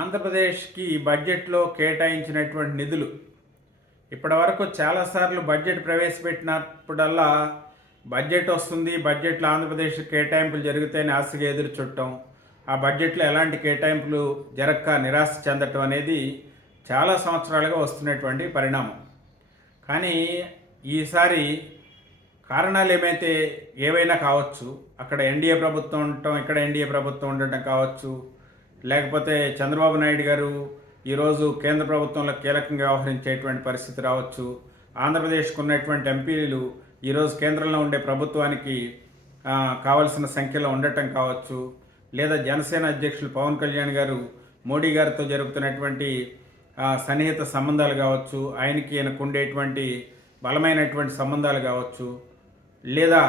ఆంధ్రప్రదేశ్కి బడ్జెట్లో కేటాయించినటువంటి నిధులు. ఇప్పటివరకు చాలాసార్లు బడ్జెట్ ప్రవేశపెట్టినప్పుడల్లా బడ్జెట్ వస్తుంది బడ్జెట్లో ఆంధ్రప్రదేశ్ కేటాయింపులు జరుగుతాయని ఆశగా ఎదురు చుట్టం ఆ బడ్జెట్లో ఎలాంటి కేటాయింపులు జరగక నిరాశ చెందటం అనేది చాలా సంవత్సరాలుగా వస్తున్నటువంటి పరిణామం. కానీ ఈసారి కారణాలు ఏమైతే ఏవైనా కావచ్చు అక్కడ ఎన్డీఏ ప్రభుత్వం ఉండటం ఇక్కడ ఎన్డీఏ ప్రభుత్వం ఉండటం కావచ్చు లేకపోతే చంద్రబాబు నాయుడు గారు ఈరోజు కేంద్ర ప్రభుత్వంలో కీలకంగా వ్యవహరించేటువంటి పరిస్థితి రావచ్చు. ఆంధ్రప్రదేశ్కు ఉన్నటువంటి ఎంపీలు ఈరోజు కేంద్రంలో ఉండే ప్రభుత్వానికి కావలసిన సంఖ్యలో ఉండటం కావచ్చు. లేదా జనసేన అధ్యక్షులు పవన్ కళ్యాణ్ గారు మోడీ గారితో జరుగుతున్నటువంటి సన్నిహిత సంబంధాలు కావచ్చు. ఆయనకి ఈయనకు ఉండేటువంటి బలమైనటువంటి సంబంధాలు కావచ్చు. లేదా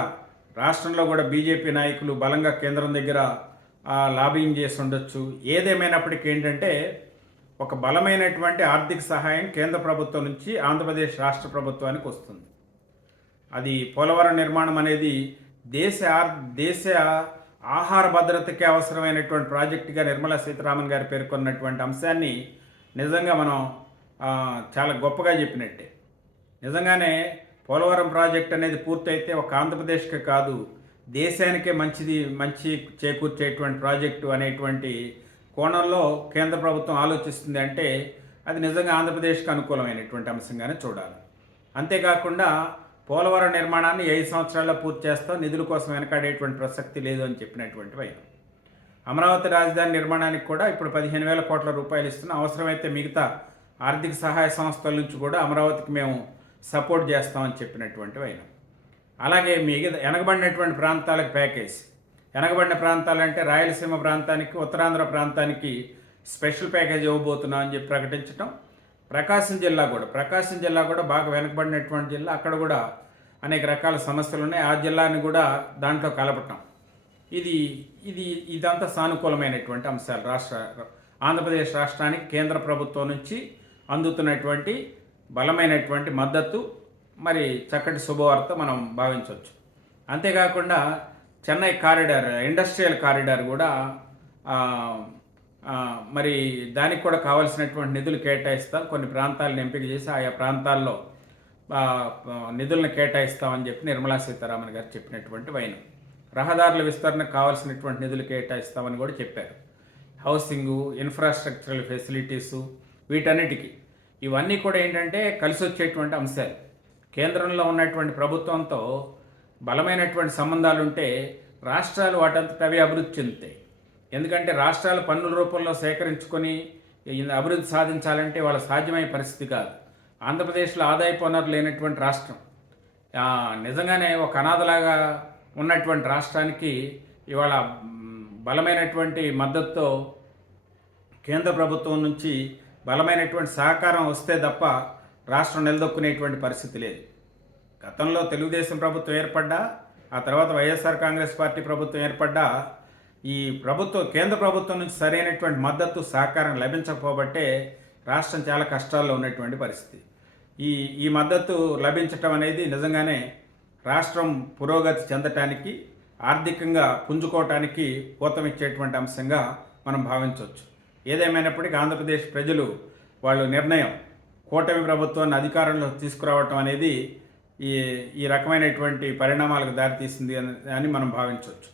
రాష్ట్రంలో కూడా బీజేపీ నాయకులు బలంగా కేంద్రం దగ్గర లాబింగ్ చేసి ఉండొచ్చు. ఏదేమైనప్పటికీ ఏంటంటే ఒక బలమైనటువంటి ఆర్థిక సహాయం కేంద్ర ప్రభుత్వం నుంచి ఆంధ్రప్రదేశ్ రాష్ట్ర ప్రభుత్వానికి వస్తుంది. అది పోలవరం నిర్మాణం అనేది దేశ ఆర్- దేశ ఆహార భద్రతకి అవసరమైనటువంటి ప్రాజెక్టుగా నిర్మలా సీతారామన్ గారు పేర్కొన్నటువంటి అంశాన్ని నిజంగా మనం చాలా గొప్పగా చెప్పినట్టే. నిజంగానే పోలవరం ప్రాజెక్ట్ అనేది పూర్తయితే ఒక ఆంధ్రప్రదేశ్కి కాదు దేశానికే మంచిది మంచి చేకూర్చేటువంటి ప్రాజెక్టు అనేటువంటి కోణంలో కేంద్ర ప్రభుత్వం ఆలోచిస్తుంది అంటే అది నిజంగా ఆంధ్రప్రదేశ్కి అనుకూలమైనటువంటి అంశంగానే చూడాలి. అంతేకాకుండా పోలవరం నిర్మాణాన్ని ఐదు సంవత్సరాల్లో పూర్తి చేస్తాం నిధుల కోసం వెనకాడేటువంటి ప్రసక్తి లేదు అని చెప్పినటువంటి వైన అమరావతి రాజధాని నిర్మాణానికి కూడా ఇప్పుడు పదిహేను వేల కోట్ల రూపాయలు ఇస్తున్నాం అవసరమైతే మిగతా ఆర్థిక సహాయ సంస్థల నుంచి కూడా అమరావతికి మేము సపోర్ట్ చేస్తామని చెప్పినటువంటి వైనం అలాగే మిగతా వెనకబడినటువంటి ప్రాంతాలకు ప్యాకేజ్. వెనకబడిన ప్రాంతాలంటే రాయలసీమ ప్రాంతానికి ఉత్తరాంధ్ర ప్రాంతానికి స్పెషల్ ప్యాకేజ్ ఇవ్వబోతున్నాం అని చెప్పి ప్రకటించడం ప్రకాశం జిల్లా కూడా ప్రకాశం జిల్లా కూడా బాగా వెనకబడినటువంటి జిల్లా. అక్కడ కూడా అనేక రకాల సమస్యలు ఉన్నాయి. ఆ జిల్లాని కూడా దాంట్లో కలపటం. ఇది ఇది ఇదంతా సానుకూలమైనటువంటి అంశాలు. రాష్ట్ర ఆంధ్రప్రదేశ్ రాష్ట్రానికి కేంద్ర ప్రభుత్వం నుంచి అందుతున్నటువంటి బలమైనటువంటి మద్దతు మరి చక్కటి శుభవార్త మనం భావించవచ్చు. అంతేకాకుండా చెన్నై కారిడార్ ఇండస్ట్రియల్ కారిడార్ కూడా మరి దానికి కూడా కావాల్సినటువంటి నిధులు కేటాయిస్తాం. కొన్ని ప్రాంతాలను ఎంపిక చేసి ఆయా ప్రాంతాల్లో నిధులను కేటాయిస్తామని చెప్పి నిర్మలా సీతారామన్ గారు చెప్పినటువంటి వైనం. రహదారుల విస్తరణకు కావాల్సినటువంటి నిధులు కేటాయిస్తామని కూడా చెప్పారు. హౌసింగు ఇన్ఫ్రాస్ట్రక్చరల్ ఫెసిలిటీసు వీటన్నిటికీ. ఇవన్నీ కూడా ఏంటంటే కలిసి వచ్చేటువంటి అంశాలు. కేంద్రంలో ఉన్నటువంటి ప్రభుత్వంతో బలమైనటువంటి సంబంధాలు ఉంటే రాష్ట్రాలు వాటంతట అవి అభివృద్ధి చెందుతాయి. ఎందుకంటే రాష్ట్రాలు పన్నుల రూపంలో సేకరించుకొని అభివృద్ధి సాధించాలంటే వాళ్ళ సాధ్యమయ్యే పరిస్థితి కాదు. ఆంధ్రప్రదేశ్లో ఆదాయ వనరు లేనటువంటి రాష్ట్రం. నిజంగానే ఒక అనాథలాగా ఉన్నటువంటి రాష్ట్రానికి ఇవాళ బలమైనటువంటి మద్దతుతో కేంద్ర ప్రభుత్వం నుంచి బలమైనటువంటి సహకారం వస్తే తప్ప రాష్ట్రం నిలదొక్కునేటువంటి పరిస్థితి లేదు. గతంలో తెలుగుదేశం ప్రభుత్వం ఏర్పడ్డా ఆ తర్వాత వైఎస్ఆర్ కాంగ్రెస్ పార్టీ ప్రభుత్వం ఏర్పడ్డా ఈ ప్రభుత్వం కేంద్ర ప్రభుత్వం నుంచి సరైనటువంటి మద్దతు సహకారం లభించకపోబట్టే రాష్ట్రం చాలా కష్టాల్లో ఉన్నటువంటి పరిస్థితి. ఈ ఈ మద్దతు లభించటం అనేది నిజంగానే రాష్ట్రం పురోగతి చెందటానికి ఆర్థికంగా పుంజుకోవటానికి ఊతమిచ్చేటువంటి అంశంగా మనం భావించవచ్చు. ఏదేమైనప్పటికీ ఆంధ్రప్రదేశ్ ప్రజలు వాళ్ళు నిర్ణయం కూటమి ప్రభుత్వాన్ని అధికారంలో తీసుకురావటం అనేది ఈ ఈ రకమైనటువంటి పరిణామాలకు దారితీసింది అని అని మనం భావించవచ్చు.